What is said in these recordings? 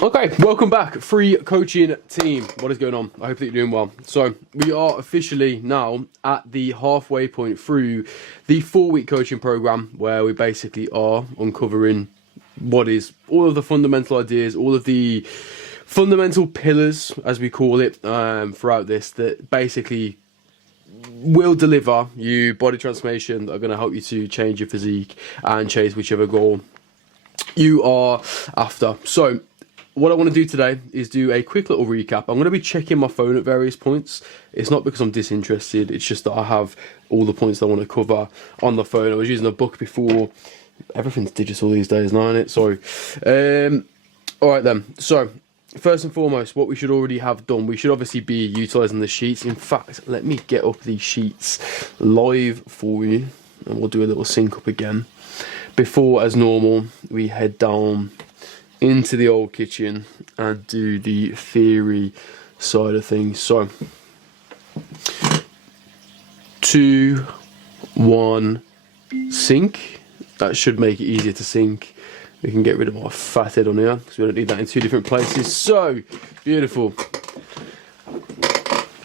Okay, welcome back, free coaching team. What is going on? I hope that you're doing well. So we are officially now at the halfway point through the 4-week coaching program, where we basically are uncovering what is all of the fundamental ideas, all of the fundamental pillars, as we call it, throughout this, that basically will deliver you body transformation that are going to help you to change your physique and chase whichever goal you are after. So what I want to do today is do a quick little recap. I'm going to be checking my phone at various points. It's not because I'm disinterested, it's just that I have all the points I want to cover on the phone. I was using a book before. Everything's digital these days now, isn't it? Sorry. Alright then, so first and foremost, what we should already have done, we should obviously be utilising the sheets. In fact, let me get up these sheets live for you, and we'll do a little sync up again. Before, as normal, we head down into the old kitchen and do the theory side of things. So 2, 1, sync. That should make it easier to sync. We can get rid of our fat head on here because we don't need that in 2 different places. So beautiful.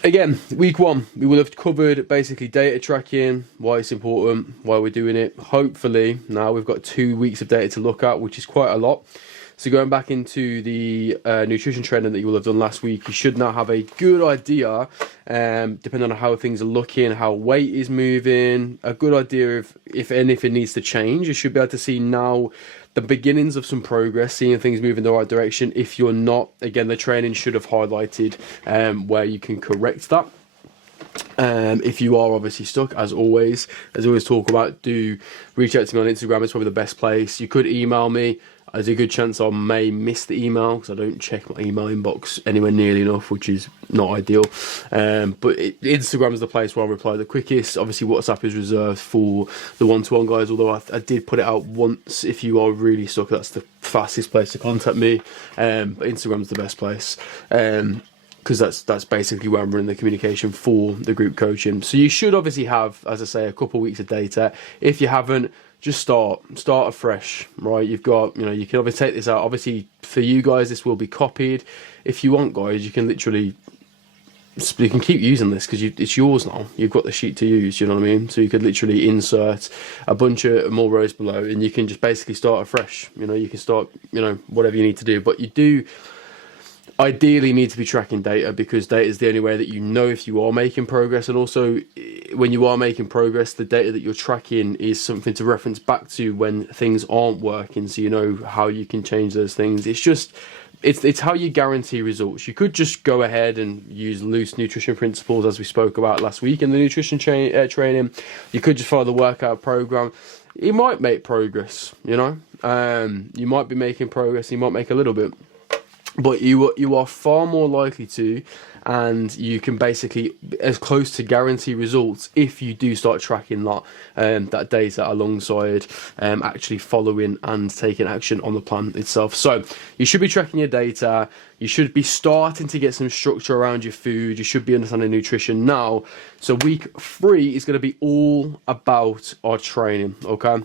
Again, week 1, we will have covered basically data tracking, why it's important, why we're doing it. Hopefully now we've got 2 weeks of data to look at, which is quite a lot. So going back into the nutrition training that you will have done last week, you should now have a good idea, depending on how things are looking, how weight is moving, a good idea of if anything needs to change. You should be able to see now the beginnings of some progress, seeing things move in the right direction. If you're not, again, the training should have highlighted where you can correct that. If you are obviously stuck, as always talk about, do reach out to me on Instagram. It's probably the best place. You could email me. There's a good chance I may miss the email because I don't check my email inbox anywhere nearly enough, which is not ideal. But Instagram is the place where I reply the quickest. Obviously, WhatsApp is reserved for the one-to-one guys, although I did put it out once. If you are really stuck, that's the fastest place to contact me. But Instagram's the best place. Because that's basically where I'm running the communication for the group coaching. So you should obviously have, as I say, a couple of weeks of data. If you haven't, just start afresh, right? You've got, you can obviously take this out. Obviously, for you guys, this will be copied. If you want, guys, you can keep using this because it's yours now. You've got the sheet to use, you know what I mean? So you could literally insert a bunch of more rows below, and you can just basically start afresh. You can start, whatever you need to do. But you do ideally need to be tracking data, because data is the only way that you know if you are making progress. And also, when you are making progress, the data that you're tracking is something to reference back to when things aren't working, so you know how you can change those things. It's how you guarantee results. You could just go ahead and use loose nutrition principles, as we spoke about last week in the nutrition training. You could just follow the workout program. You might make progress, you might be making progress, you might make a little bit, but you are far more likely to, and you can basically as close to guarantee results if you do start tracking that data alongside actually following and taking action on the plan itself. So you should be tracking your data. You should be starting to get some structure around your food. You should be understanding nutrition now. So week 3 is going to be all about our training, okay?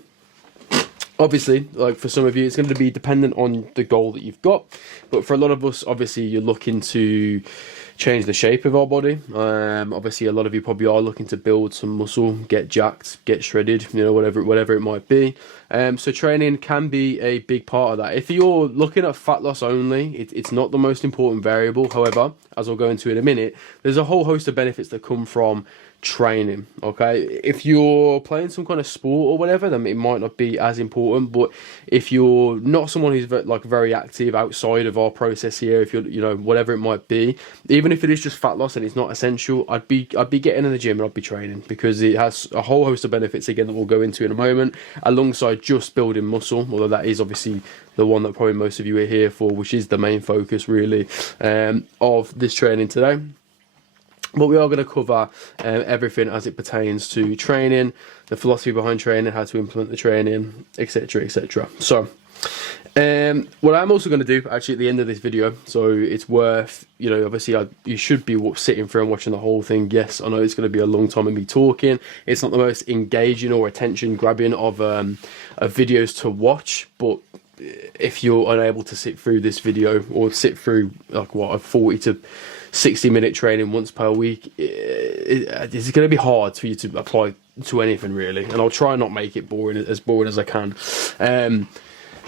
Obviously, like for some of you, it's going to be dependent on the goal that you've got. But for a lot of us, obviously, you're looking to change the shape of our body. Obviously, a lot of you probably are looking to build some muscle, get jacked, get shredded, whatever it might be. So training can be a big part of that. If you're looking at fat loss only, it's not the most important variable. However, as I'll go into in a minute, there's a whole host of benefits that come from training, okay? If you're playing some kind of sport or whatever, then it might not be as important. But if you're not someone who's very active outside of our process here, if you're whatever it might be, even if it is just fat loss and it's not essential, I'd be getting in the gym and I'd be training, because it has a whole host of benefits, again, that we'll go into in a moment, alongside just building muscle, although that is obviously the one that probably most of you are here for, which is the main focus really of this training today. But we are going to cover everything as it pertains to training, the philosophy behind training, how to implement the training, etc, etc. So what I'm also going to do actually at the end of this video, so it's worth, obviously you should be sitting through and watching the whole thing. Yes, I know it's going to be a long time of me talking. It's not the most engaging or attention grabbing of videos to watch, but if you're unable to sit through this video or sit through like what, a 40 to 60-minute training once per week, it's going to be hard for you to apply to anything really, and I'll try and not make it as boring as I can.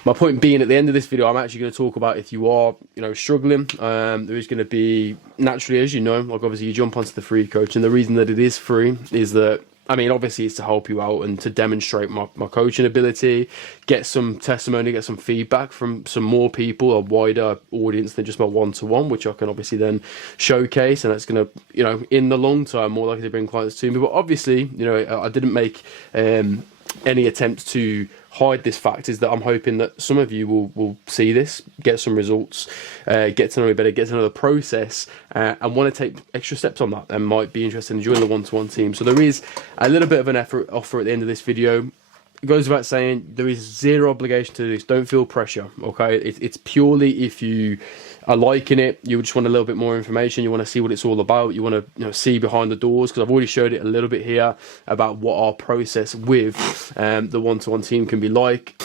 My point being, at the end of this video, I'm actually going to talk about if you are, struggling. There is going to be, naturally, as you know, like obviously you jump onto the free coach, and the reason that it is free is that, I mean, obviously it's to help you out and to demonstrate my coaching ability, get some testimony, get some feedback from some more people, a wider audience than just my one-to-one, which I can obviously then showcase, and that's going to, in the long term, more likely to bring clients to me. But obviously, I didn't make any attempt to hide this fact, is that I'm hoping that some of you will see this, get some results, get to know me better, get to know the process, and want to take extra steps on that, and might be interested in joining the one-to-one team. So there is a little bit of an offer at the end of this video. It goes without saying, there is zero obligation to do this. Don't feel pressure, okay? It's purely if you are liking it, you just want a little bit more information, you want to see what it's all about, you want to see behind the doors, because I've already showed it a little bit here about what our process with the one-to-one team can be like.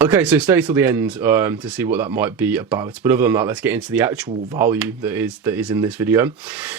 Okay, so stay till the end to see what that might be about. But other than that, let's get into the actual value that is in this video.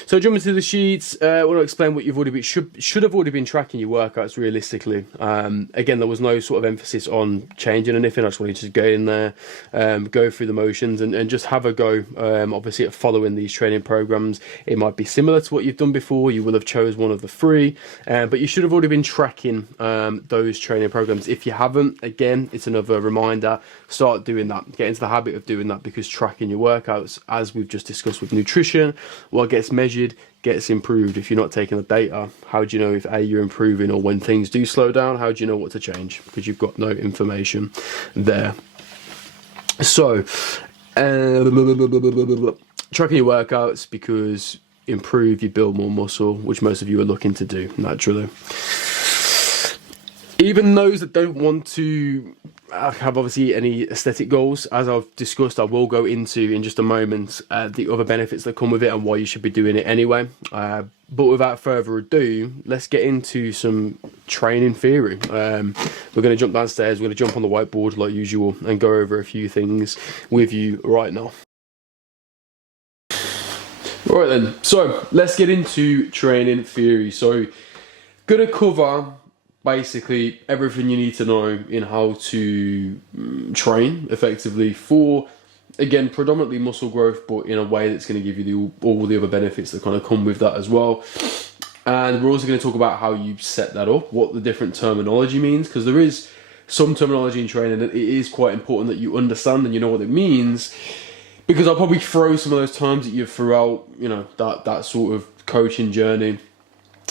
So jump into the sheets. I want to explain what you've already should have already been tracking your workouts realistically. Again, there was no sort of emphasis on changing anything. I just wanted you to go in there, go through the motions, and just have a go. Obviously, at following these training programs, it might be similar to what you've done before. You will have chose one of the three, but you should have already been tracking those training programs. If you haven't, again, it's another reminder, start doing that, get into the habit of doing that, because tracking your workouts, as we've just discussed with nutrition, what gets measured gets improved. If you're not taking the data, how do you know if you're improving, or when things do slow down, how do you know what to change? Because you've got no information there. So tracking your workouts, because improve, you build more muscle, which most of you are looking to do naturally. Even those that don't want to have obviously any aesthetic goals, as I've discussed, I will go into in just a moment the other benefits that come with it and why you should be doing it anyway. But without further ado, let's get into some training theory. We're going to jump downstairs, we're going to jump on the whiteboard like usual and go over a few things with you right now. Alright then, so let's get into training theory. So, going to cover basically everything you need to know in how to train effectively for, again, predominantly muscle growth, but in a way that's going to give you all the other benefits that kind of come with that as well. And we're also going to talk about how you set that up, what the different terminology means, because there is some terminology in training that it is quite important that you understand and you know what it means, because I'll probably throw some of those terms at you throughout, that sort of coaching journey.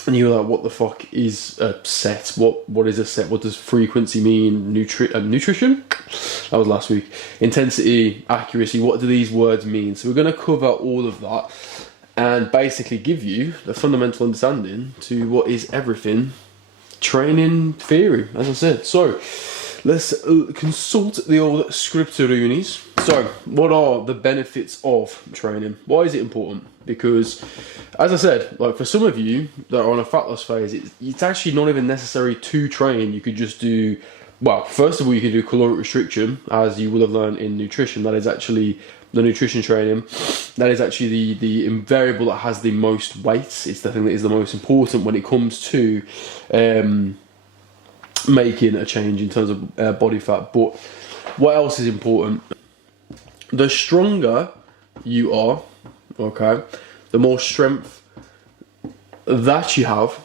And you're like, what the fuck is a set? What is a set? What does frequency mean? Nutrition? That was last week. Intensity, accuracy, what do these words mean? So we're going to cover all of that and basically give you the fundamental understanding to what is everything training theory, as I said. So let's consult the old scripturunis. So what are the benefits of training? Why is it important? Because, as I said, like for some of you that are on a fat loss phase, it's actually not even necessary to train. You could just do, well, first of all, you can do caloric restriction, as you will have learned in nutrition. That is actually the nutrition training. That is actually the variable that has the most weight. It's the thing that is the most important when it comes to making a change in terms of body fat. But what else is important? The stronger you are, okay, the more strength that you have,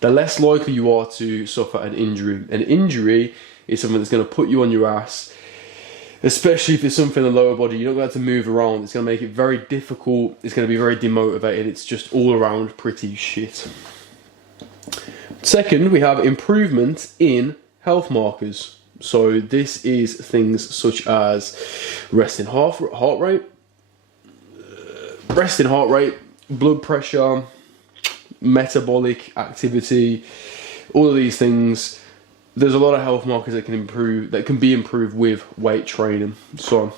the less likely you are to suffer an injury. An injury is something that's going to put you on your ass, especially if it's something in the lower body. You're not going to have to move around. It's going to make it very difficult. It's going to be very demotivated. It's just all around pretty shit. Second, we have improvement in health markers. So this is things such as resting heart rate, blood pressure, metabolic activity, all of these things. There's a lot of health markers that can be improved with weight training. So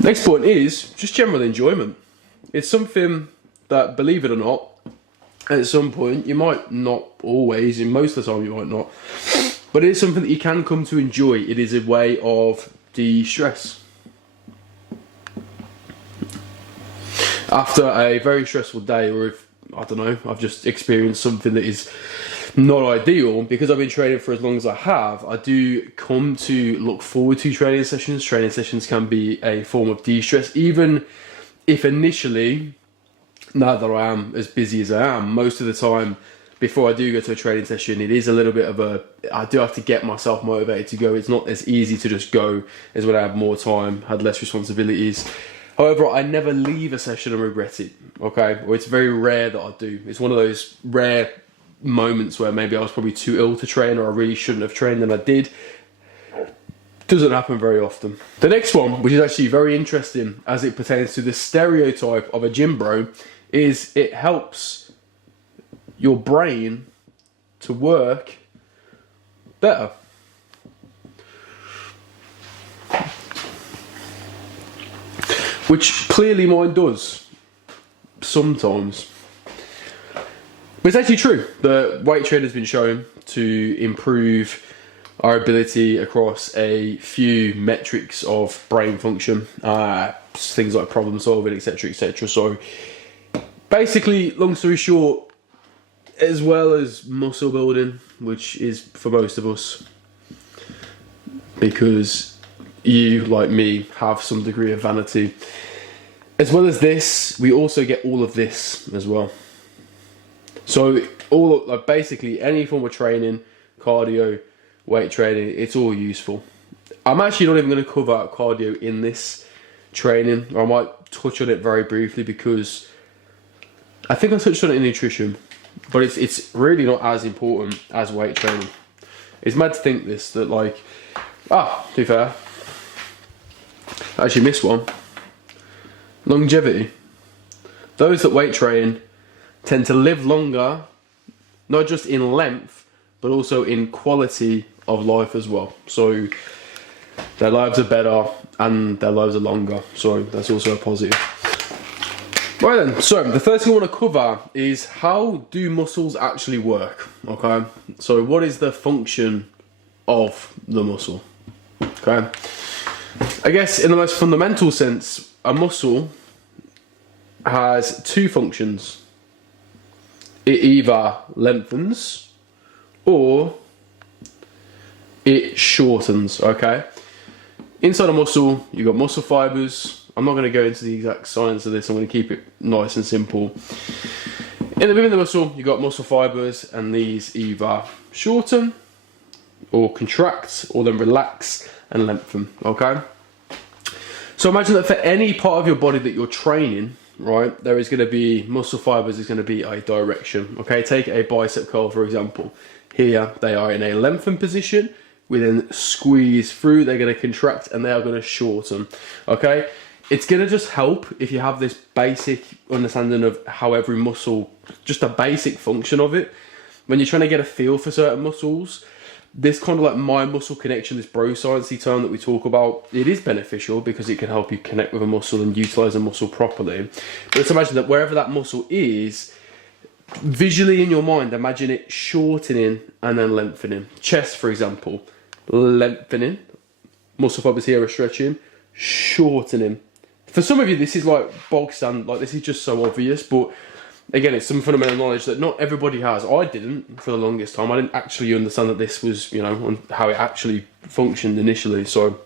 next point is just general enjoyment. It's something that, believe it or not, at some point, you might not always, in most of the time you might not, But it is something that you can come to enjoy. It is a way of de-stress. After a very stressful day, or if, I don't know, I've just experienced something that is not ideal, because I've been training for as long as I have, I do come to look forward to training sessions. Training sessions can be a form of de-stress, even if initially, now that I am as busy as I am, most of the time before I do go to a training session, it is a little bit of I do have to get myself motivated to go. It's not as easy to just go as when I have more time, had less responsibilities. However, I never leave a session and regret it, okay? Or it's very rare that I do. It's one of those rare moments where maybe I was probably too ill to train, or I really shouldn't have trained and I did. Doesn't happen very often. The next one, which is actually very interesting as it pertains to the stereotype of a gym bro, is it helps your brain to work better. Which clearly mine does, sometimes. But it's actually true. The weight training has been shown to improve our ability across a few metrics of brain function, things like problem solving, etc, etc. So basically, long story short, as well as muscle building, which is for most of us, because you, like me, have some degree of vanity. As well as this, we also get all of this as well. So basically any form of training, cardio, weight training, it's all useful. I'm actually not even going to cover cardio in this training. I might touch on it very briefly because I think I touched on it in nutrition, but it's really not as important as weight training. It's mad to think this, that like, to be fair, I actually missed one. Longevity. Those that weight train tend to live longer, not just in length, but also in quality of life as well. So their lives are better and their lives are longer. So that's also a positive. Right then, so the first thing I want to cover is, how do muscles actually work? Okay, so what is the function of the muscle? Okay, I guess in the most fundamental sense, a muscle has two functions. It either lengthens or it shortens, okay? Inside a muscle, you've got muscle fibers. I'm not going to go into the exact science of this, I'm going to keep it nice and simple. Within the muscle, you've got muscle fibers, and these either shorten or contract, or then relax and lengthen, okay? So imagine that for any part of your body that you're training, right, there is going to be muscle fibers, is going to be a direction, okay? Take a bicep curl, for example. Here, they are in a lengthened position. We then squeeze through, they're going to contract, and they are going to shorten, okay? It's going to just help if you have this basic understanding of how every muscle, just a basic function of it. When you're trying to get a feel for certain muscles, this kind of like mind muscle connection, this bro sciencey term that we talk about, it is beneficial because it can help you connect with a muscle and utilize a muscle properly. But let's imagine that wherever that muscle is, visually in your mind, imagine it shortening and then lengthening. Chest, for example, lengthening, muscle fibers here are stretching, shortening. For some of you, this is like bog stand, like this is just so obvious, but again, it's some fundamental knowledge that not everybody has. I didn't for the longest time. I didn't actually understand that this was, you know, how it actually functioned initially. So,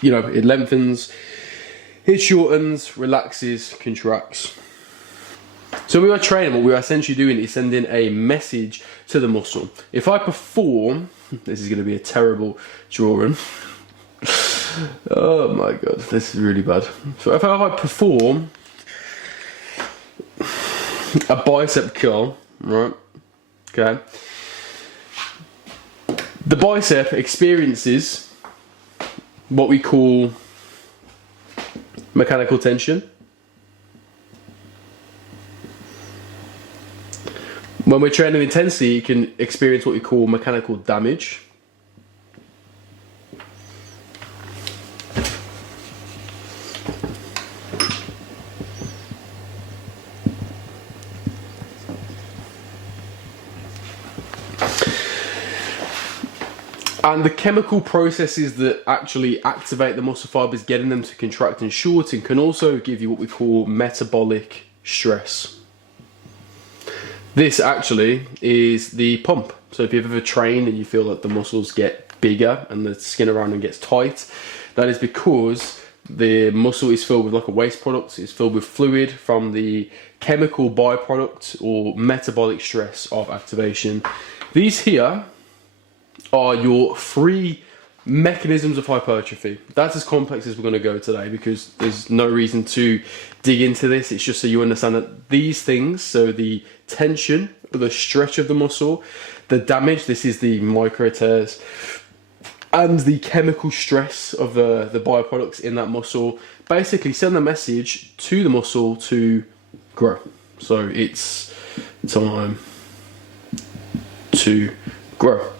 you know, it lengthens, it shortens, relaxes, contracts. So we are training, what we are essentially doing is sending a message to the muscle. If I perform, this is going to be a terrible drawing. Oh my god, this is really bad. So if I perform a bicep curl, right, okay, the bicep experiences what we call mechanical tension. When we're training intensity, you can experience what we call mechanical damage. And the chemical processes that actually activate the muscle fibers, getting them to contract and shorten, can also give you what we call metabolic stress. This actually is the pump. So if you've ever trained and you feel that the muscles get bigger and the skin around them gets tight, that is because the muscle is filled with like a waste product. It's filled with fluid from the chemical byproduct or metabolic stress of activation. These here are your three mechanisms of hypertrophy. That's as complex as we're going to go today, because there's no reason to dig into this. It's just so you understand that these things, so the tension, the stretch of the muscle, the damage, this is the micro tears, and the chemical stress of the byproducts in that muscle, basically send the message to the muscle to grow. So it's time to grow.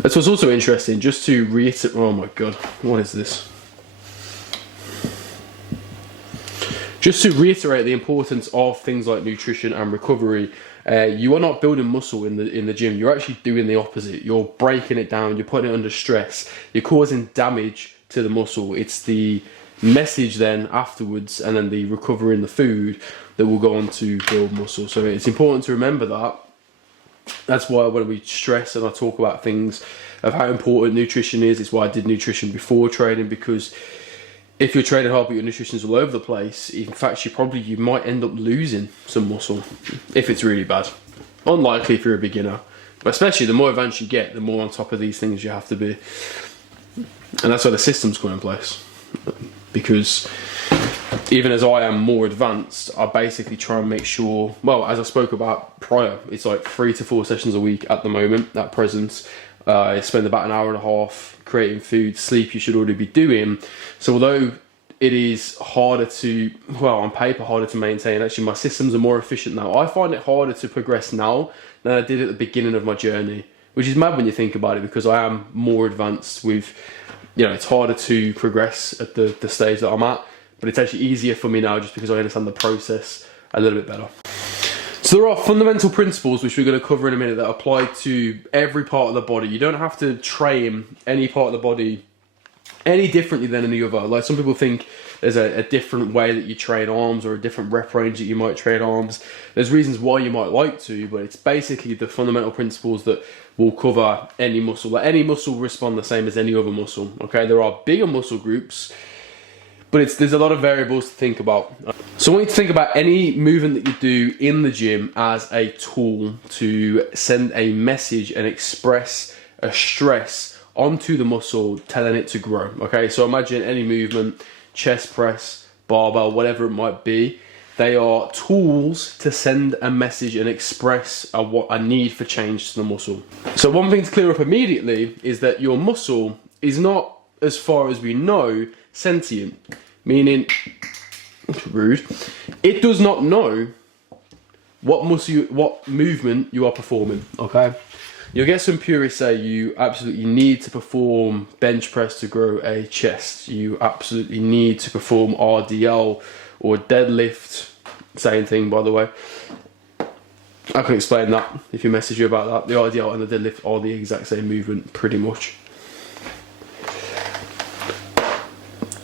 That's what's also interesting, just to reiterate. Oh my god, what is this? Just to reiterate the importance of things like nutrition and recovery. You are not building muscle in the gym. You're actually doing the opposite. You're breaking it down. You're putting it under stress. You're causing damage to the muscle. It's the message then afterwards, and then the recovery in the food that will go on to build muscle. So it's important to remember that. That's why when we stress and I talk about things of how important nutrition is, it's why I did nutrition before training, because if you're training hard but your nutrition's all over the place, in fact you might end up losing some muscle if it's really bad. Unlikely if you're a beginner, but especially the more advanced you get, the more on top of these things you have to be. And that's why the systems come in place, because even as I am more advanced, I basically try and make sure, well, as I spoke about prior, it's like 3 to 4 sessions a week at the moment, at present. I spend about an hour and a half creating food. Sleep you should already be doing. So although it is harder to, well, on paper harder to maintain, actually my systems are more efficient now. I find it harder to progress now than I did at the beginning of my journey, which is mad when you think about it, because I am more advanced with, it's harder to progress at the stage that I'm at. But it's actually easier for me now just because I understand the process a little bit better. So there are fundamental principles which we're going to cover in a minute that apply to every part of the body. You don't have to train any part of the body any differently than any other. Like some people think there's a different way that you train arms or a different rep range that you might train arms. There's reasons why you might like to, but it's basically the fundamental principles that will cover any muscle. Like any muscle will respond the same as any other muscle. Okay, there are bigger muscle groups, but there's a lot of variables to think about. So I want you to think about any movement that you do in the gym as a tool to send a message and express a stress onto the muscle, telling it to grow. Okay, so imagine any movement, chest press, barbell, whatever it might be. They are tools to send a message and express a need for change to the muscle. So one thing to clear up immediately is that your muscle is not, as far as we know, sentient, meaning, rude, it does not know what movement you are performing, okay? You'll get some purists say you absolutely need to perform bench press to grow a chest. You absolutely need to perform RDL or deadlift. Same thing, by the way. I can explain that if you message you about that. The RDL and the deadlift are the exact same movement, pretty much.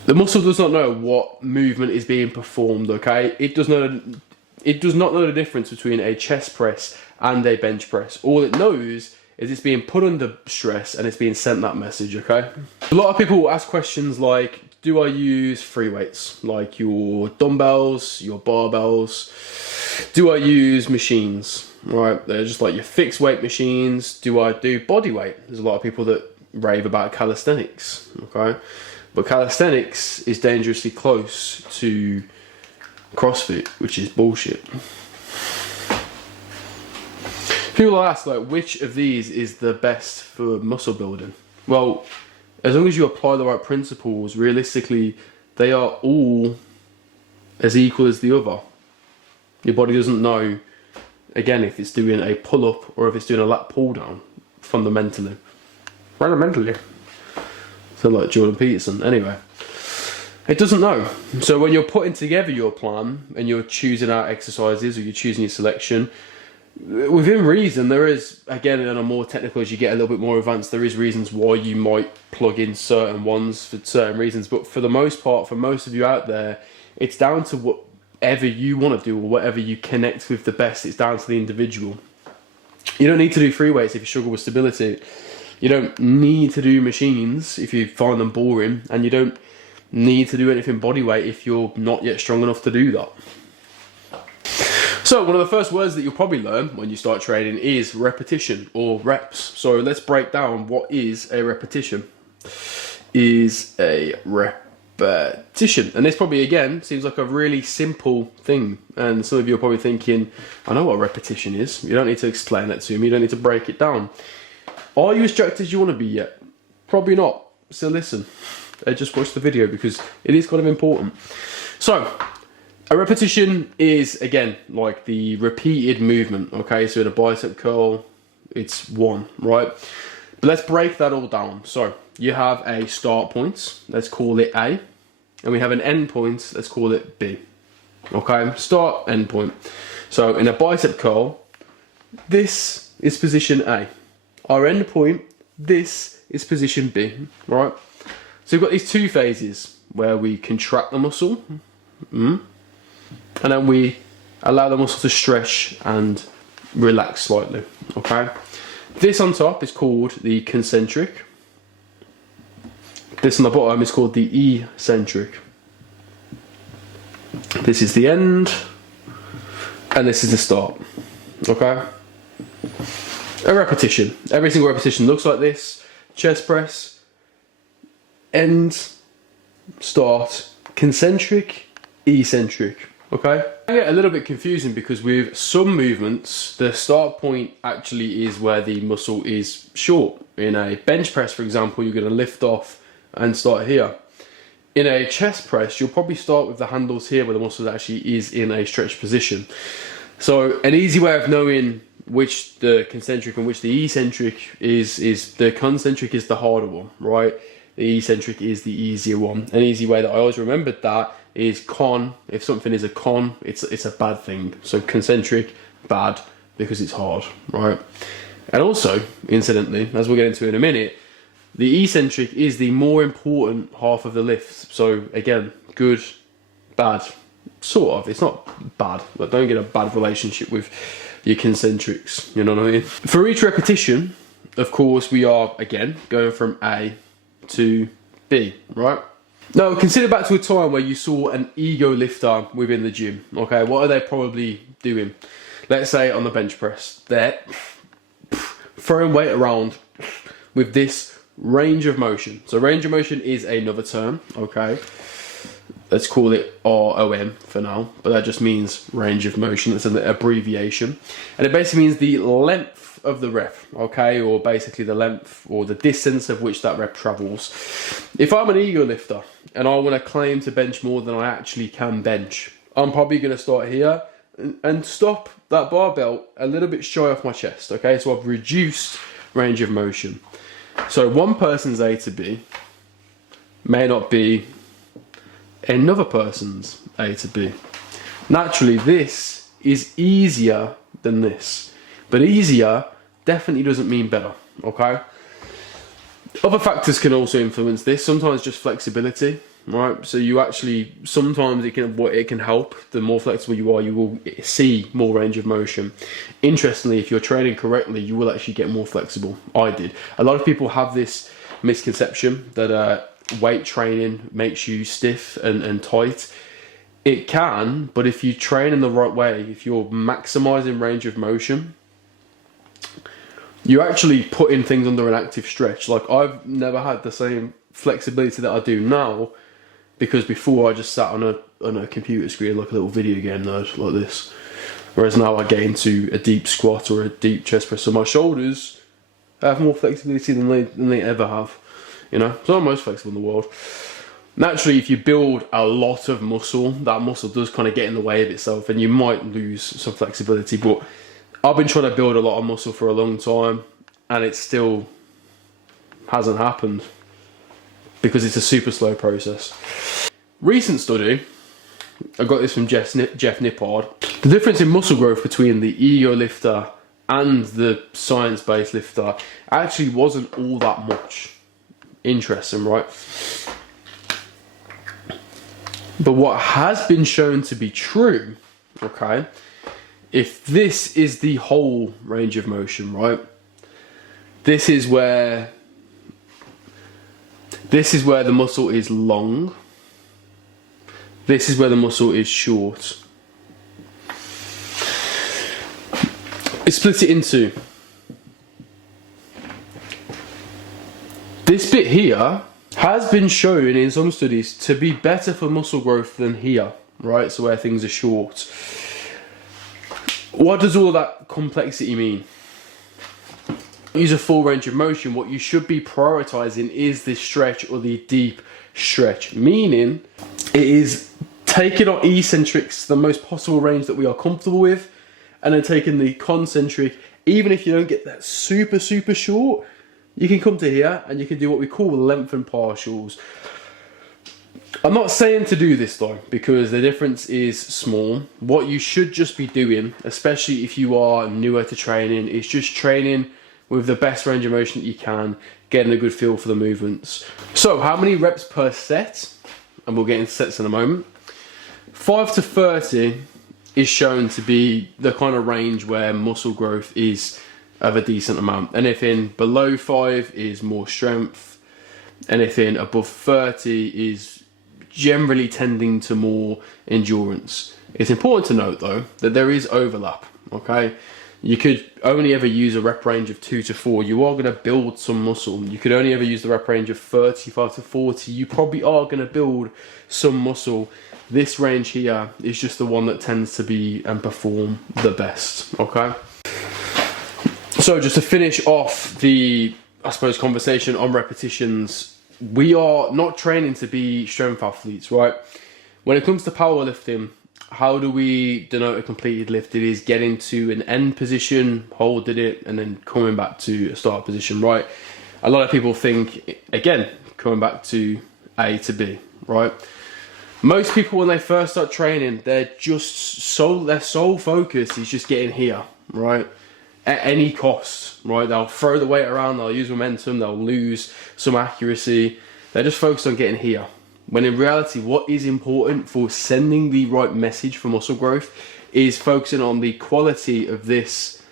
The muscle does not know what movement is being performed, okay? It does not know the difference between a chest press and a bench press. All it knows is it's being put under stress and it's being sent that message, okay? A lot of people will ask questions like, do I use free weights? Like your dumbbells, your barbells? Do I use machines, right? They're just like your fixed weight machines. Do I do body weight? There's a lot of people that rave about calisthenics, okay? But calisthenics is dangerously close to CrossFit, which is bullshit. People ask, like, which of these is the best for muscle building? Well, as long as you apply the right principles, realistically, they are all as equal as the other. Your body doesn't know, again, if it's doing a pull-up or if it's doing a lat pull-down, fundamentally. So like Jordan Peterson, anyway. It doesn't know. So when you're putting together your plan and you're choosing out exercises or you're choosing your selection, Within reason, there is, again, on a more technical, as you get a little bit more advanced, there is reasons why you might plug in certain ones for certain reasons. But for the most part, for most of you out there, it's down to whatever you want to do or whatever you connect with the best. It's down to the individual. You don't need to do free weights if you struggle with stability. You don't need to do machines if you find them boring. And you don't need to do anything body weight if you're not yet strong enough to do that. So one of the first words that you'll probably learn when you start training is repetition or reps. So let's break down what is a repetition. Is a repetition. And this probably, again, seems like a really simple thing. And some of you are probably thinking, I know what a repetition is. You don't need to explain that to me. You don't need to break it down. Are you as jacked as you want to be yet? Probably not. So listen, just watch the video because it is kind of important. So, a repetition is, again, like the repeated movement, okay? So in a bicep curl, it's one, right? But let's break that all down. So you have a start point, let's call it A, and we have an end point, let's call it B, okay? Start, end point. So in a bicep curl, this is position A. Our end point, this is position B, right? So we've got these two phases where we contract the muscle, and then we allow the muscle to stretch and relax slightly, okay? This on top is called the concentric. This on the bottom is called the eccentric. This is the end, and this is the start, okay? A repetition. Every single repetition looks like this. Chest press, end, start, concentric, eccentric. Okay? I get a little bit confusing because with some movements, the start point actually is where the muscle is short. In a bench press, for example, you're going to lift off and start here. In a chest press, you'll probably start with the handles here where the muscle actually is in a stretched position. So an easy way of knowing which the concentric and which the eccentric is the concentric is the harder one, right? The eccentric is the easier one. An easy way that I always remembered that is con. If something is a con, it's a bad thing. So concentric, bad, because it's hard, right? And also, incidentally, as we'll get into in a minute, the eccentric is the more important half of the lift. So again, good, bad, sort of. It's not bad, but don't get a bad relationship with your concentrics, you know what I mean? For each repetition, of course, we are, again, going from A to B, right? Now, consider back to a time where you saw an ego lifter within the gym, okay? What are they probably doing? Let's say on the bench press, they're throwing weight around with this range of motion. So range of motion is another term, okay? Let's call it ROM for now, but that just means range of motion. That's an abbreviation. And it basically means the length of the rep, okay? Or basically the length or the distance of which that rep travels. If I'm an ego lifter and I want to claim to bench more than I actually can bench, I'm probably going to start here and stop that barbell a little bit shy off my chest, okay? So I've reduced range of motion. So one person's A to B may not be another person's A to B. Naturally, this is easier than this, but easier definitely doesn't mean better, okay? Other factors can also influence this, sometimes just flexibility, right? So you actually, sometimes it can help. The more flexible you are, you will see more range of motion. Interestingly, if you're training correctly, you will actually get more flexible. I did. A lot of people have this misconception that weight training makes you stiff and tight. It can, but if you train in the right way, if you're maximizing range of motion, you're actually putting things under an active stretch. Like, I've never had the same flexibility that I do now, because before I just sat on a computer screen like a little video game nerd like this, whereas now I get into a deep squat or a deep chest press, so my shoulders have more flexibility than they ever have. You know, so I'm most flexible in the world. Naturally, if you build a lot of muscle, that muscle does kind of get in the way of itself and you might lose some flexibility. But I've been trying to build a lot of muscle for a long time and it still hasn't happened because it's a super slow process. Recent study, I got this from Jeff Nippard. The difference in muscle growth between the ego lifter and the science-based lifter actually wasn't all that much. Interesting, right? But what has been shown to be true, okay, if this is the whole range of motion, right, this is where the muscle is long, this is where the muscle is short. Let's split it into this bit here has been shown in some studies to be better for muscle growth than here, right? So where things are short. What does all of that complexity mean? Use a full range of motion. What you should be prioritizing is the stretch or the deep stretch, meaning it is taking our eccentrics the most possible range that we are comfortable with, and then taking the concentric, even if you don't get that super short, you can come to here and you can do what we call lengthened partials. I'm not saying to do this though, because the difference is small. What you should just be doing, especially if you are newer to training, is just training with the best range of motion that you can, getting a good feel for the movements. So how many reps per set? And we'll get into sets in a moment. 5 to 30 is shown to be the kind of range where muscle growth is of a decent amount. Anything below 5 is more strength. Anything above 30 is generally tending to more endurance. It's important to note though that there is overlap, okay? You could only ever use a rep range of 2 to 4. You are going to build some muscle. You could only ever use the rep range of 35 to 40. You probably are going to build some muscle. This range here is just the one that tends to be and perform the best, okay? So just to finish off the, I suppose, conversation on repetitions, we are not training to be strength athletes, right? When it comes to powerlifting, how do we denote a completed lift? It is getting to an end position, holding it, and then coming back to a start position, right? A lot of people think, again, coming back to A to B, right? Most people, when they first start training, their sole focus is just getting here, right? At any cost, right? They'll throw the weight around, they'll use momentum, they'll lose some accuracy. They're just focused on getting here. When in reality, what is important for sending the right message for muscle growth is focusing on the quality of this,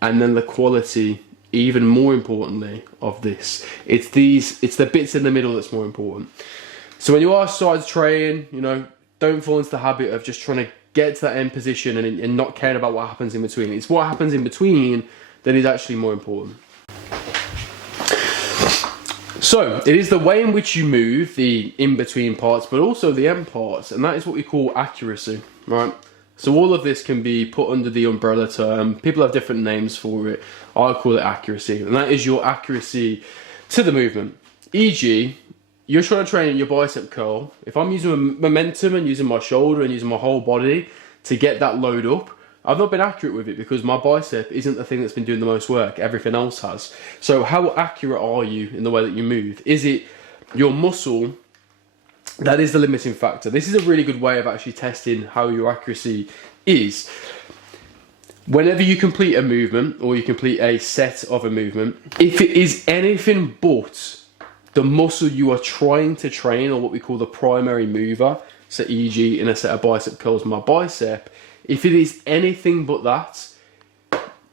and then the quality, even more importantly, of this. It's the bits in the middle that's more important. So when you are starting to train, you know, don't fall into the habit of just trying to get to that end position and not caring about what happens in between. It's what happens in between that is actually more important. So it is the way in which you move the in-between parts, but also the end parts, and that is what we call accuracy, right? So all of this can be put under the umbrella term. People have different names for it. I call it accuracy, and that is your accuracy to the movement. E.g., you're trying to train your bicep curl. If I'm using momentum and using my shoulder and using my whole body to get that load up, I've not been accurate with it because my bicep isn't the thing that's been doing the most work. Everything else has. So how accurate are you in the way that you move? Is it your muscle that is the limiting factor? This is a really good way of actually testing how your accuracy is. Whenever you complete a movement or you complete a set of a movement, if it is anything but the muscle you are trying to train, or what we call the primary mover, so e.g. in a set of bicep curls, my bicep, if it is anything but that,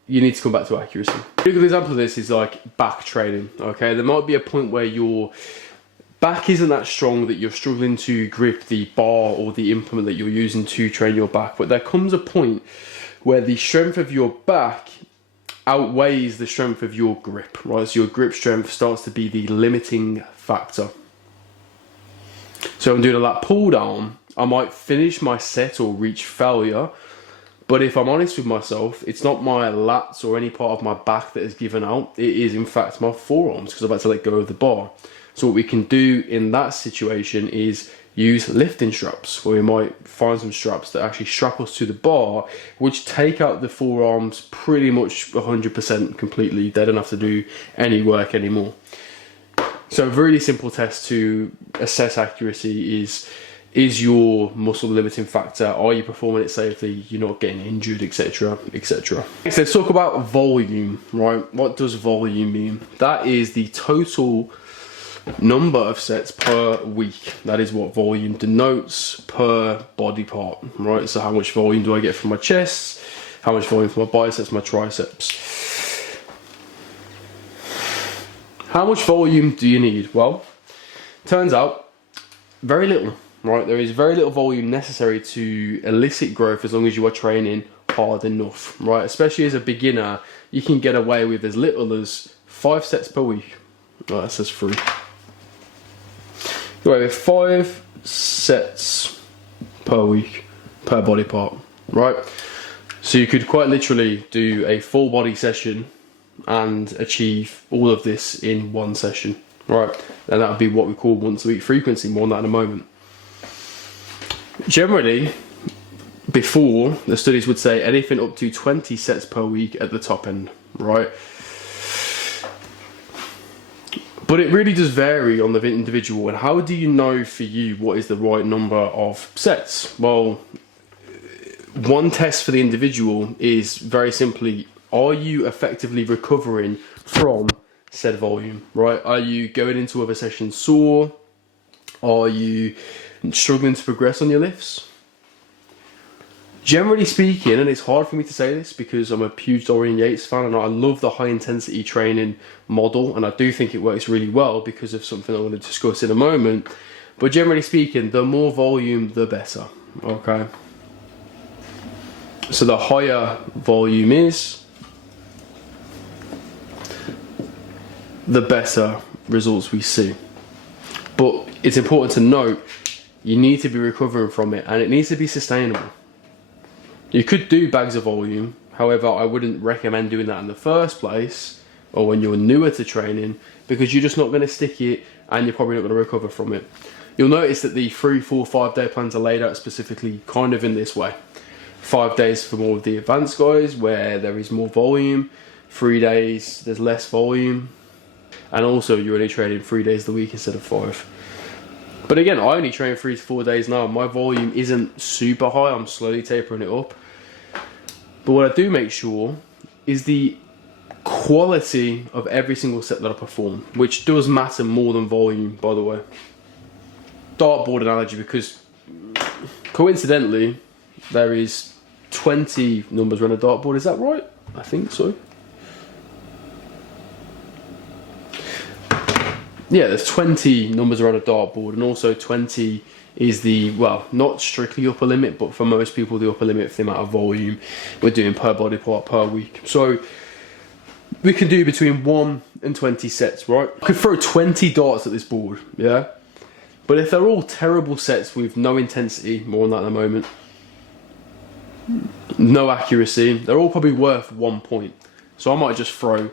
you need to come back to accuracy. A good example of this is like back training, okay? There might be a point where your back isn't that strong that you're struggling to grip the bar or the implement that you're using to train your back, but there comes a point where the strength of your back outweighs the strength of your grip, right? So your grip strength starts to be the limiting factor. So I'm doing a lat pull down, I might finish my set or reach failure, but if I'm honest with myself, it's not my lats or any part of my back that has given out, it is in fact my forearms, because I've had to let go of the bar. So what we can do in that situation is use lifting straps, where we might find some straps that actually strap us to the bar, which take out the forearms pretty much 100% completely. They don't have to do any work anymore. So a really simple test to assess accuracy is is your muscle limiting factor? Are you performing it safely? You're not getting injured, etc., etc. Next, let's talk about volume, right? What does volume mean? That is the total number of sets per week. That is what volume denotes per body part, right? So how much volume do I get from my chest? How much volume from my biceps, my triceps? How much volume do you need? Well, turns out very little. Right, there is very little volume necessary to elicit growth as long as you are training hard enough, right? Especially as a beginner, you can get away with as little as 5 sets per week. Oh, that says 3. Go away with 5 sets per week, per body part, right? So you could quite literally do a full body session and achieve all of this in one session, right? And that would be what we call once a week frequency, more on that in a moment. Generally, before, the studies would say anything up to 20 sets per week at the top end, right? But it really does vary on the individual. And how do you know for you what is the right number of sets? Well, one test for the individual is very simply, are you effectively recovering from said volume, right? Are you going into other sessions sore? Are you struggling to progress on your lifts? Generally speaking, and it's hard for me to say this because I'm a huge Dorian Yates fan and I love the high intensity training model, and I do think it works really well because of something I'm going to discuss in a moment. But generally speaking, the more volume, the better, okay? So the higher volume is, the better results we see. But it's important to note, you need to be recovering from it and it needs to be sustainable. You could do bags of volume, however I wouldn't recommend doing that in the first place or when you're newer to training, because you're just not going to stick it and you're probably not going to recover from it. You'll notice that the 3, 4, 5 day plans are laid out specifically kind of in this way. 5 days for more of the advanced guys where there is more volume, 3 days there's less volume, and also you're only training 3 days a week instead of 5. But again, I only train 3 to 4 days now. My volume isn't super high. I'm slowly tapering it up. But what I do make sure is the quality of every single set that I perform, which does matter more than volume, by the way. Dartboard analogy, because coincidentally, there is 20 numbers around a dartboard. Is that right? I think so. Yeah, there's 20 numbers around a dartboard, and also 20 is the, well, not strictly upper limit, but for most people the upper limit for the amount of volume we're doing per body part per week. So we can do between 1 and 20 sets, right? I could throw 20 darts at this board, yeah? But if they're all terrible sets with no intensity, more on that in a moment, no accuracy, they're all probably worth 1 point. So I might just throw,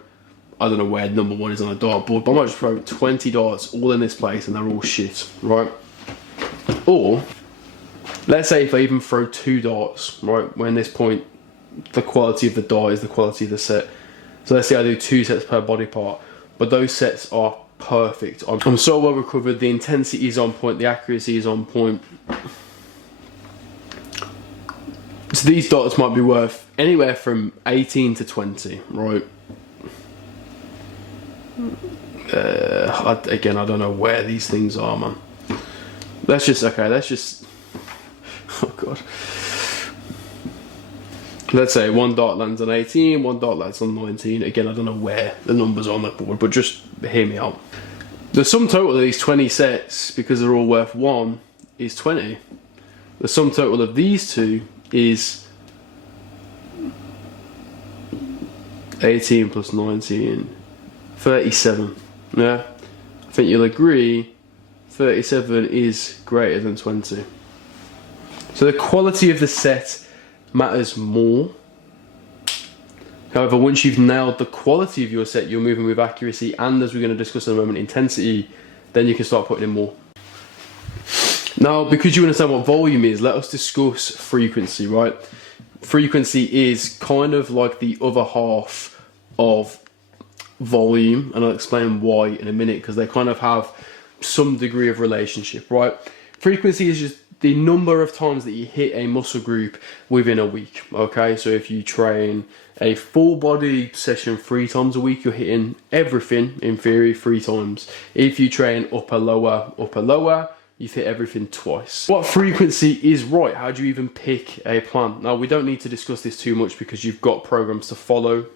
I don't know where number 1 is on a dartboard, but I might just throw 20 darts all in this place and they're all shit, right? Or, let's say if I even throw 2 darts, right, when this point, the quality of the dart is the quality of the set. So let's say I do 2 sets per body part, but those sets are perfect. I'm so well recovered, the intensity is on point, the accuracy is on point. So these darts might be worth anywhere from 18 to 20, right? Again, I don't know where these things are, man. Let's just, oh god. Let's say 1 dart lands on 18, 1 dart lands on 19. Again, I don't know where the numbers are on that board, but just hear me out. The sum total of these 20 sets, because they're all worth 1, is 20. The sum total of these two is 18 plus 19, 37. Yeah, I think you'll agree 37 is greater than 20. So the quality of the set matters more. However, once you've nailed the quality of your set, you're moving with accuracy and, as we're going to discuss in a moment, intensity, then you can start putting in more. Now, because you understand what volume is, let us discuss frequency, right? Frequency is kind of like the other half of volume, and I'll explain why in a minute, because they kind of have some degree of relationship, right? Frequency is just the number of times that you hit a muscle group within a week. Okay, so if you train a full body session 3 times a week, you're hitting everything in theory 3 times. If you train upper lower, you've hit everything twice. What frequency is right? How do you even pick a plan? Now, we don't need to discuss this too much because you've got programs to follow.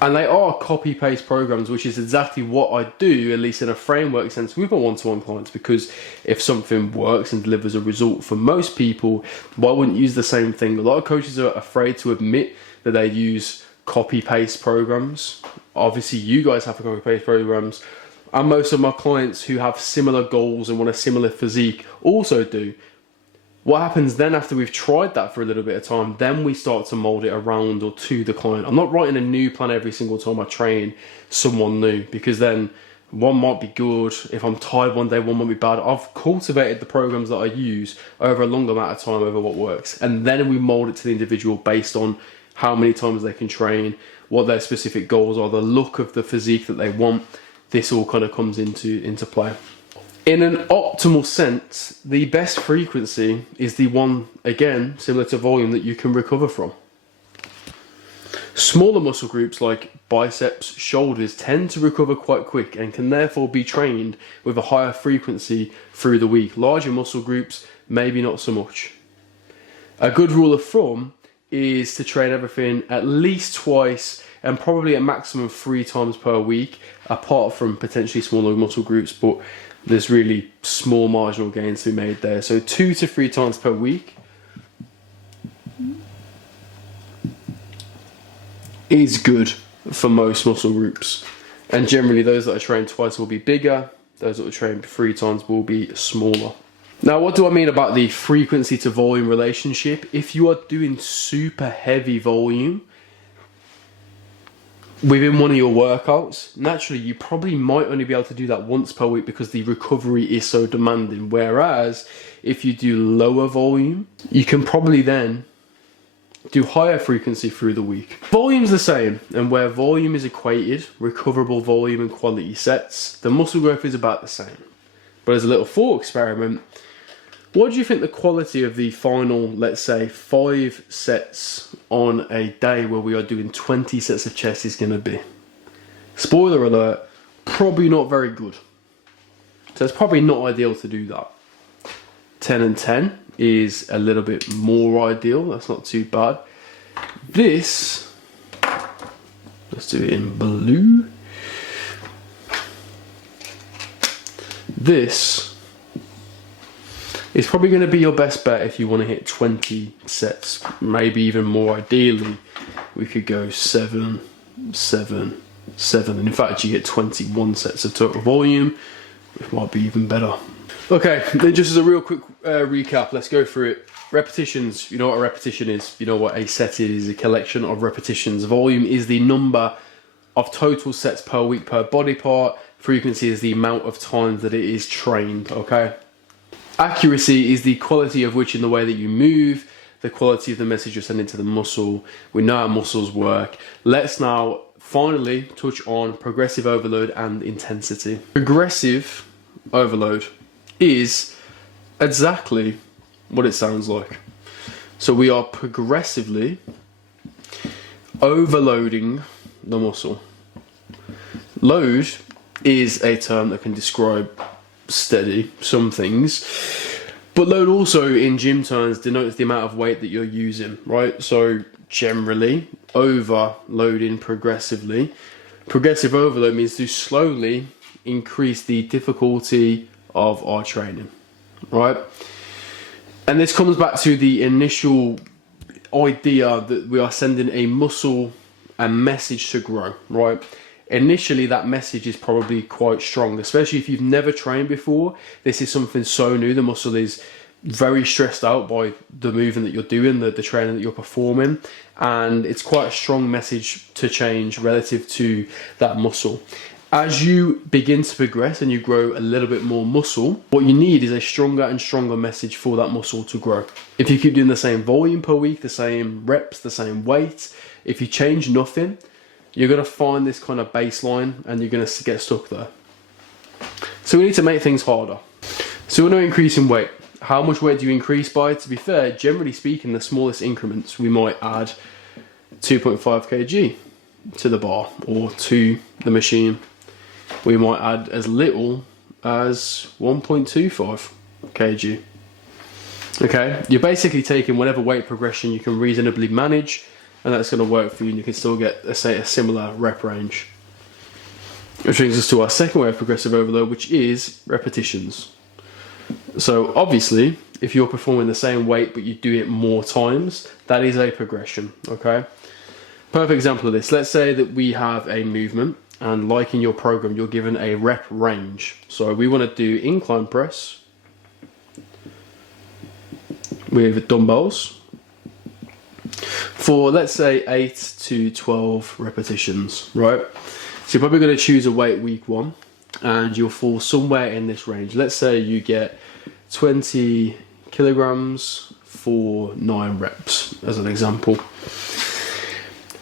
And they are copy-paste programs, which is exactly what I do, at least in a framework sense, with my one-to-one clients. Because if something works and delivers a result for most people, why wouldn't you use the same thing? A lot of coaches are afraid to admit that they use copy-paste programs. Obviously, you guys have copy-paste programs. And most of my clients who have similar goals and want a similar physique also do. What happens then after we've tried that for a little bit of time, then we start to mold it around or to the client. I'm not writing a new plan every single time I train someone new, because then one might be good. If I'm tired one day, one might be bad. I've cultivated the programs that I use over a long amount of time over what works. And then we mold it to the individual based on how many times they can train, what their specific goals are, the look of the physique that they want. This all kind of comes into play. In an optimal sense, the best frequency is the one, again, similar to volume, that you can recover from. Smaller muscle groups like biceps, shoulders tend to recover quite quick and can therefore be trained with a higher frequency through the week. Larger muscle groups, maybe not so much. A good rule of thumb is to train everything at least twice and probably a maximum 3 times per week, apart from potentially smaller muscle groups, but there's really small marginal gains to be made there. So 2 to 3 times per week is good for most muscle groups. And generally those that are trained twice will be bigger, those that are trained 3 times will be smaller. Now, what do I mean about the frequency to volume relationship? If you are doing super heavy volume within one of your workouts, naturally you probably might only be able to do that once per week because the recovery is so demanding. Whereas if you do lower volume, you can probably then do higher frequency through the week. Volume's the same, and where volume is equated, recoverable volume and quality sets, the muscle growth is about the same. But as a little thought experiment, what do you think the quality of the final, let's say, 5 sets on a day where we are doing 20 sets of chest is going to be? Spoiler alert, probably not very good. So it's probably not ideal to do that. 10 and 10 is a little bit more ideal. That's not too bad. This, let's do it in blue. This is probably going to be your best bet if you want to hit 20 sets, maybe even more. Ideally, we could go 7, 7, 7. And in fact, you get 21 sets of total volume, which might be even better. Okay, then just as a real quick recap, let's go through it. Repetitions, you know what a repetition is. You know what a set is a collection of repetitions. Volume is the number of total sets per week per body part. Frequency is the amount of times that it is trained, okay? Accuracy is the quality of which in the way that you move, the quality of the message you're sending to the muscle. We know how muscles work. Let's now finally touch on progressive overload and intensity. Progressive overload is exactly what it sounds like. So we are progressively overloading the muscle. Load is a term that can describe steady some things, but load also in gym terms denotes the amount of weight that you're using, right? So generally overloading progressively. Progressive overload means to slowly increase the difficulty of our training, right? And this comes back to the initial idea that we are sending a muscle a message to grow, right? Initially, that message is probably quite strong, especially if you've never trained before. This is something so new. The muscle is very stressed out by the movement that you're doing, the training that you're performing, and it's quite a strong message to change relative to that muscle. As you begin to progress and you grow a little bit more muscle, what you need is a stronger and stronger message for that muscle to grow. If you keep doing the same volume per week, the same reps, the same weight, if you change nothing, you're going to find this kind of baseline and you're going to get stuck there. So we need to make things harder. So we're going to increase in weight. How much weight do you increase by? To be fair, generally speaking, the smallest increments, we might add 2.5 kg to the bar or to the machine. We might add as little as 1.25 kg. Okay, you're basically taking whatever weight progression you can reasonably manage, and that's going to work for you, and you can still get, let's say, a similar rep range. Which brings us to our second way of progressive overload, which is repetitions. So obviously, if you're performing the same weight but you do it more times, that is a progression, okay? Perfect example of this, let's say that we have a movement, and like in your program, you're given a rep range. So we want to do incline press with dumbbells for, let's say, 8 to 12 repetitions, right? So you're probably going to choose a weight week 1, and you'll fall somewhere in this range. Let's say you get 20 kilograms for 9 reps, as an example.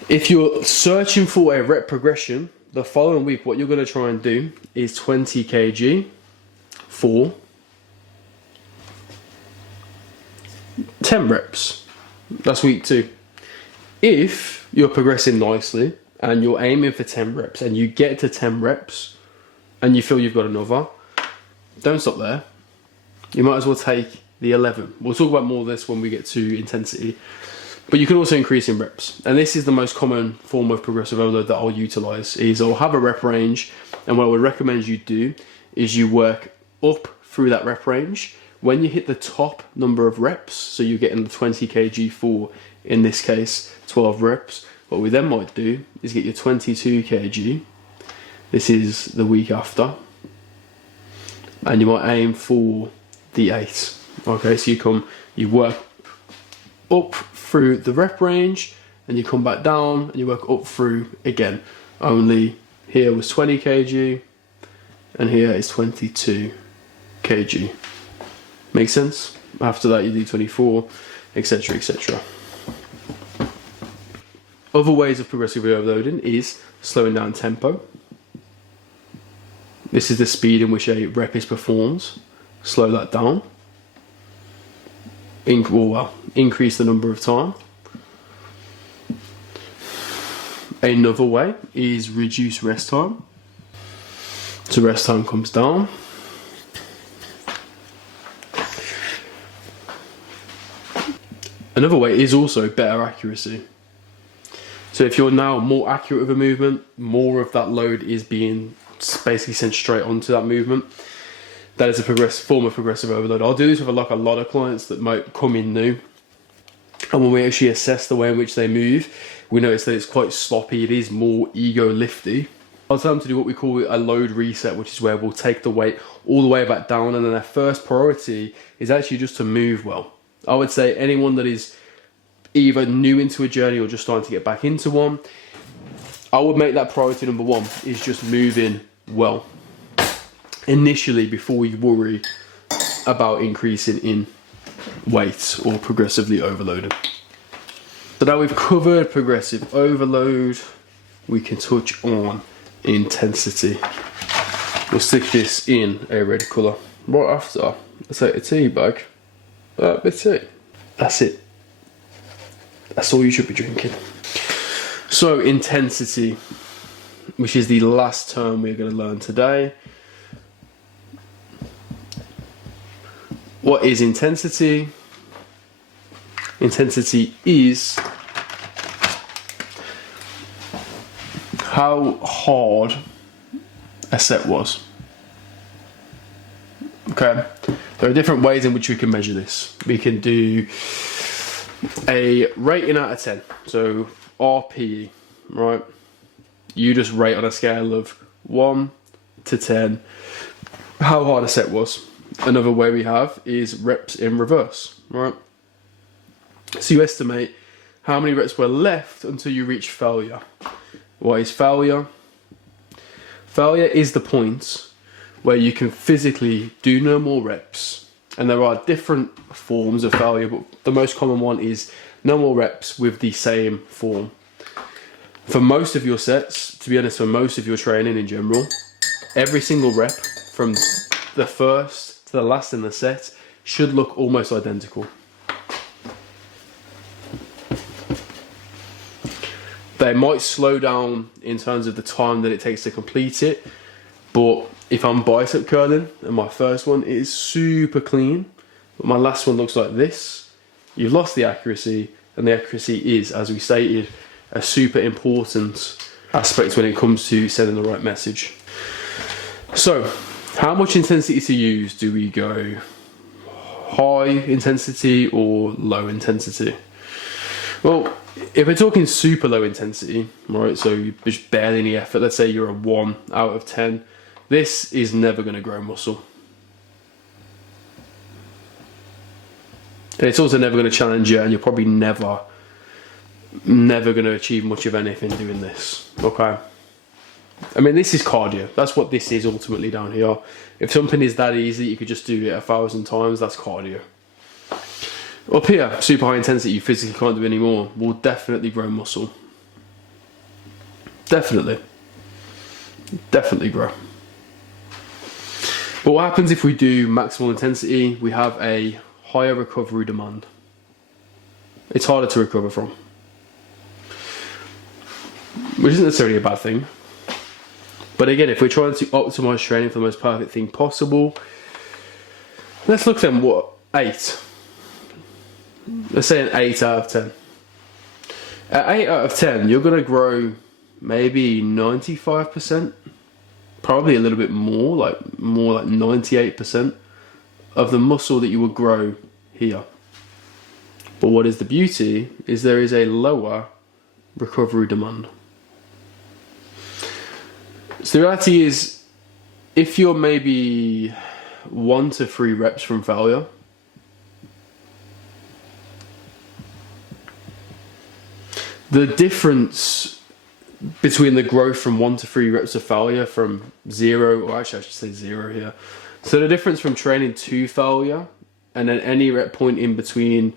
If you're searching for a rep progression, the following week, what you're going to try and do is 20 kg for 10 reps. That's week 2. If you're progressing nicely and you're aiming for 10 reps and you get to 10 reps and you feel you've got another, don't stop there. You might as well take the 11. We'll talk about more of this when we get to intensity. But you can also increase in reps. And this is the most common form of progressive overload that I'll utilize, is I'll have a rep range, and what I would recommend you do is you work up through that rep range. When you hit the top number of reps, so you're getting the 20 kg for, in this case, 12 reps, what we then might do is get your 22 kg. This is the week after. And you might aim for the 8. Okay, so you work up through the rep range, and you come back down and you work up through again. Only here was 20 kg and here is 22 kg. Make sense? After that you do 24, etc, etc. Other ways of progressive overloading is slowing down tempo. This is the speed in which a rep is performed. Slow that down. Increase the number of time. Another way is reduce rest time. So rest time comes down. Another way is also better accuracy. So if you're now more accurate with a movement, more of that load is being basically sent straight onto that movement. That is a form of progressive overload. I'll do this with a lot of clients that might come in new. And when we actually assess the way in which they move, we notice that it's quite sloppy. It is more ego lifty. I'll tell them to do what we call a load reset, which is where we'll take the weight all the way back down, and then their first priority is actually just to move well. I would say anyone that is either new into a journey or just starting to get back into one, I would make that priority number 1, is just moving well initially before you worry about increasing in weight or progressively overloading. So now we've covered progressive overload, we can touch on intensity. We'll stick this in a red colour. Right after, let's take a tea bag, a bit of tea. That's it. That's all you should be drinking. So intensity, which is the last term we're going to learn today. What is intensity? Intensity is how hard a set was. Okay, there are different ways in which we can measure this. We can do a rating out of 10, so RPE, right? You just rate on a scale of 1 to 10 how hard a set was. Another way we have is reps in reverse, right? So you estimate how many reps were left until you reach failure. What is failure? Failure is the point where you can physically do no more reps. And there are different forms of failure, but the most common one is no more reps with the same form. For most of your sets, to be honest, for most of your training in general, every single rep from the first to the last in the set should look almost identical. They might slow down in terms of the time that it takes to complete it, but if I'm bicep curling and my first one is super clean, but my last one looks like this, you've lost the accuracy, and the accuracy is, as we stated, a super important aspect when it comes to sending the right message. So, how much intensity to use? Do we go high intensity or low intensity? Well, if we're talking super low intensity, right, so just barely any effort, let's say you're a 1 out of 10, this is never going to grow muscle. And it's also never going to challenge you, and you're probably never going to achieve much of anything doing this, okay? I mean, this is cardio. That's what this is ultimately down here. If something is that easy, you could just do it 1,000 times, that's cardio. Up here, super high intensity, you physically can't do anymore, will definitely grow muscle. Definitely grow. But what happens if we do maximal intensity? We have a higher recovery demand. It's harder to recover from, which isn't necessarily a bad thing. But again, if we're trying to optimize training for the most perfect thing possible, let's look then, what, 8? Let's say an 8 out of 10. At 8 out of 10, you're going to grow maybe 95%, probably a little bit more like 98% of the muscle that you would grow here. But what is the beauty is there is a lower recovery demand. So the reality is, if you're maybe 1 to 3 reps from failure, the difference between the growth from 1 to 3 reps of failure from 0, or actually I should say 0 here. So the difference from training to failure and then any rep point in between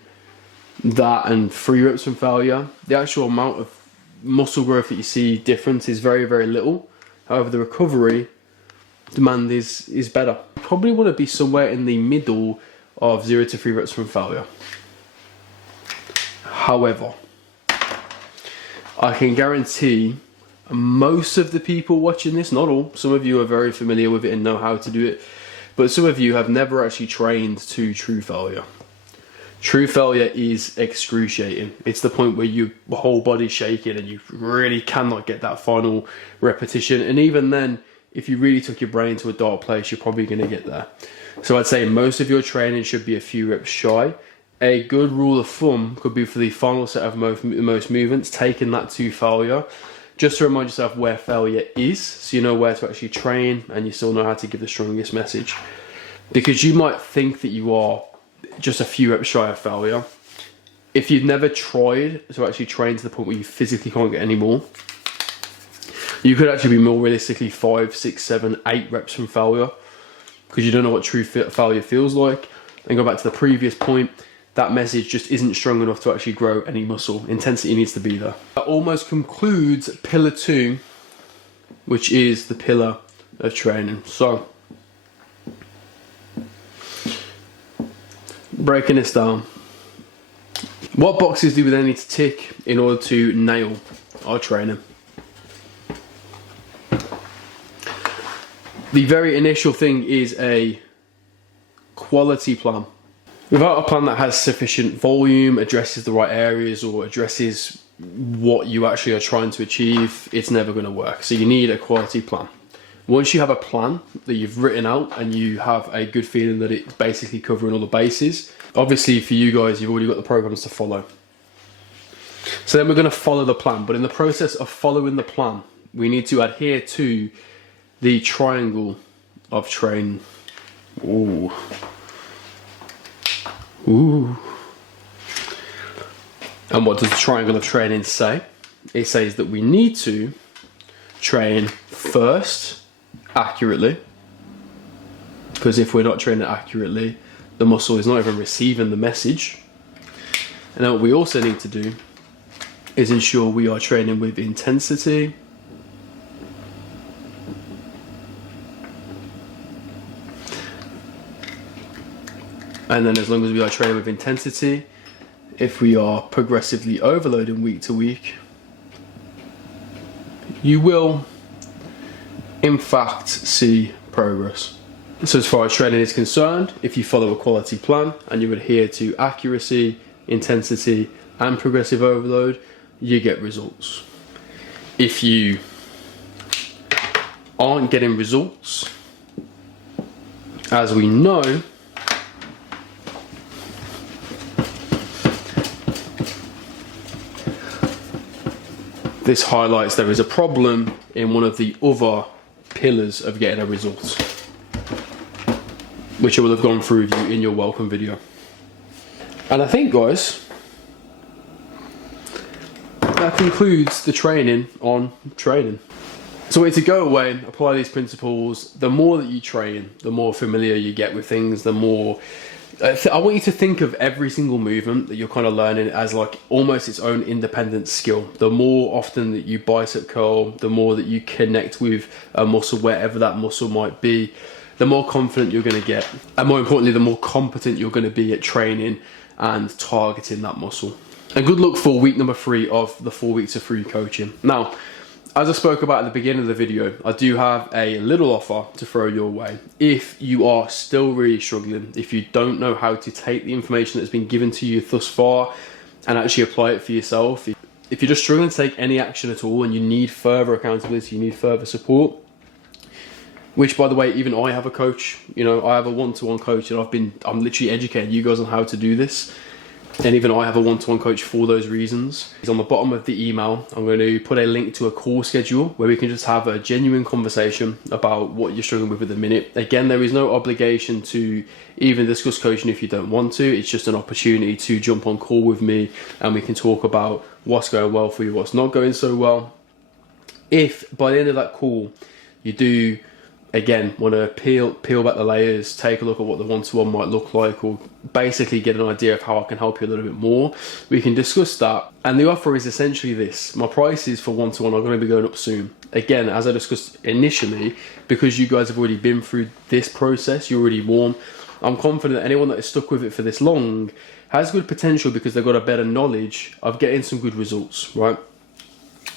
that and 3 reps from failure, the actual amount of muscle growth that you see difference is very, very little. However, the recovery demand is better. You probably want to be somewhere in the middle of 0 to 3 reps from failure. However, I can guarantee most of the people watching this, not all, some of you are very familiar with it and know how to do it, but some of you have never actually trained to true failure. True failure is excruciating. It's the point where your whole body's shaking and you really cannot get that final repetition. And even then, if you really took your brain to a dark place, you're probably going to get there. So I'd say most of your training should be a few reps shy. A good rule of thumb could be for the final set of most movements, taking that to failure, just to remind yourself where failure is, so you know where to actually train and you still know how to give the strongest message. Because you might think that you are just a few reps shy of failure. If you've never tried to actually train to the point where you physically can't get any more, you could actually be more realistically 5, 6, 7, 8 reps from failure, because you don't know what true failure feels like. And go back to the previous point, that message just isn't strong enough to actually grow any muscle. Intensity needs to be there. That almost concludes pillar 2, which is the pillar of training. So, breaking this down, what boxes do we then need to tick in order to nail our training? The very initial thing is a quality plan. Without a plan that has sufficient volume, addresses the right areas, or addresses what you actually are trying to achieve, it's never going to work. So you need a quality plan. Once you have a plan that you've written out and you have a good feeling that it's basically covering all the bases, obviously for you guys, you've already got the programs to follow. So then we're going to follow the plan. But in the process of following the plan, we need to adhere to the triangle of training. Ooh. Ooh. And what does the triangle of training say? It says that we need to train first accurately, because if we're not training accurately, the muscle is not even receiving the message. And then what we also need to do is ensure we are training with intensity, And then as long as we are training with intensity, if we are progressively overloading week to week, you will in fact see progress. So as far as training is concerned, if you follow a quality plan and you adhere to accuracy, intensity and progressive overload, you get results. If you aren't getting results, as we know, this highlights there is a problem in one of the other pillars of getting a result, which I will have gone through with you in your welcome video. And I think, guys, that concludes the training on training. So I want you to go away, apply these principles. The more that you train, the more familiar you get with things, the more I want you to think of every single movement that you're kind of learning as like almost its own independent skill. The more often that you bicep curl, the more that you connect with a muscle, wherever that muscle might be, the more confident you're going to get. And more importantly, the more competent you're going to be at training and targeting that muscle. And good luck for week number 3 of the 4 weeks of free coaching. Now, as I spoke about at the beginning of the video, I do have a little offer to throw your way. If you are still really struggling, if you don't know how to take the information that's been given to you thus far and actually apply it for yourself, if you're just struggling to take any action at all and you need further accountability, you need further support, which by the way, even I have a coach, you know, I have a one-to-one coach and I'm literally educating you guys on how to do this. And even I have a one-to-one coach for those reasons. It's on the bottom of the email. I'm going to put a link to a call schedule where we can just have a genuine conversation about what you're struggling with at the minute. Again, there is no obligation to even discuss coaching if you don't want to. It's just an opportunity to jump on call with me and we can talk about what's going well for you, what's not going so well. If by the end of that call you do again want to peel back the layers, take a look at what the one-to-one might look like, or basically get an idea of how I can help you a little bit more, we can discuss that. And the offer is essentially this: my prices for one-to-one are going to be going up soon. Again, as I discussed initially, because you guys have already been through this process, you're already warm, I'm confident that anyone that is stuck with it for this long has good potential because they've got a better knowledge of getting some good results, right?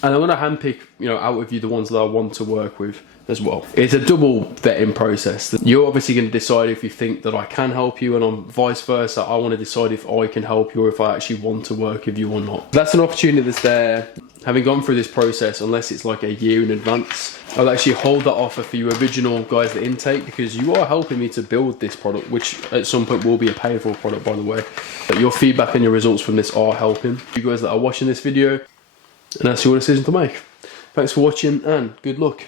And I'm going to handpick, you know, out with you the ones that I want to work with as well. It's a double vetting process. You're obviously going to decide if you think that I can help you, and I'm vice versa. I want to decide if I can help you or if I actually want to work with you or not. That's an opportunity that's there. Having gone through this process, unless it's like a year in advance, I'll actually hold that offer for you original guys that intake, because you are helping me to build this product, which at some point will be a paid-for product, by the way. But your feedback and your results from this are helping you guys that are watching this video, and that's your decision to make. Thanks for watching and good luck.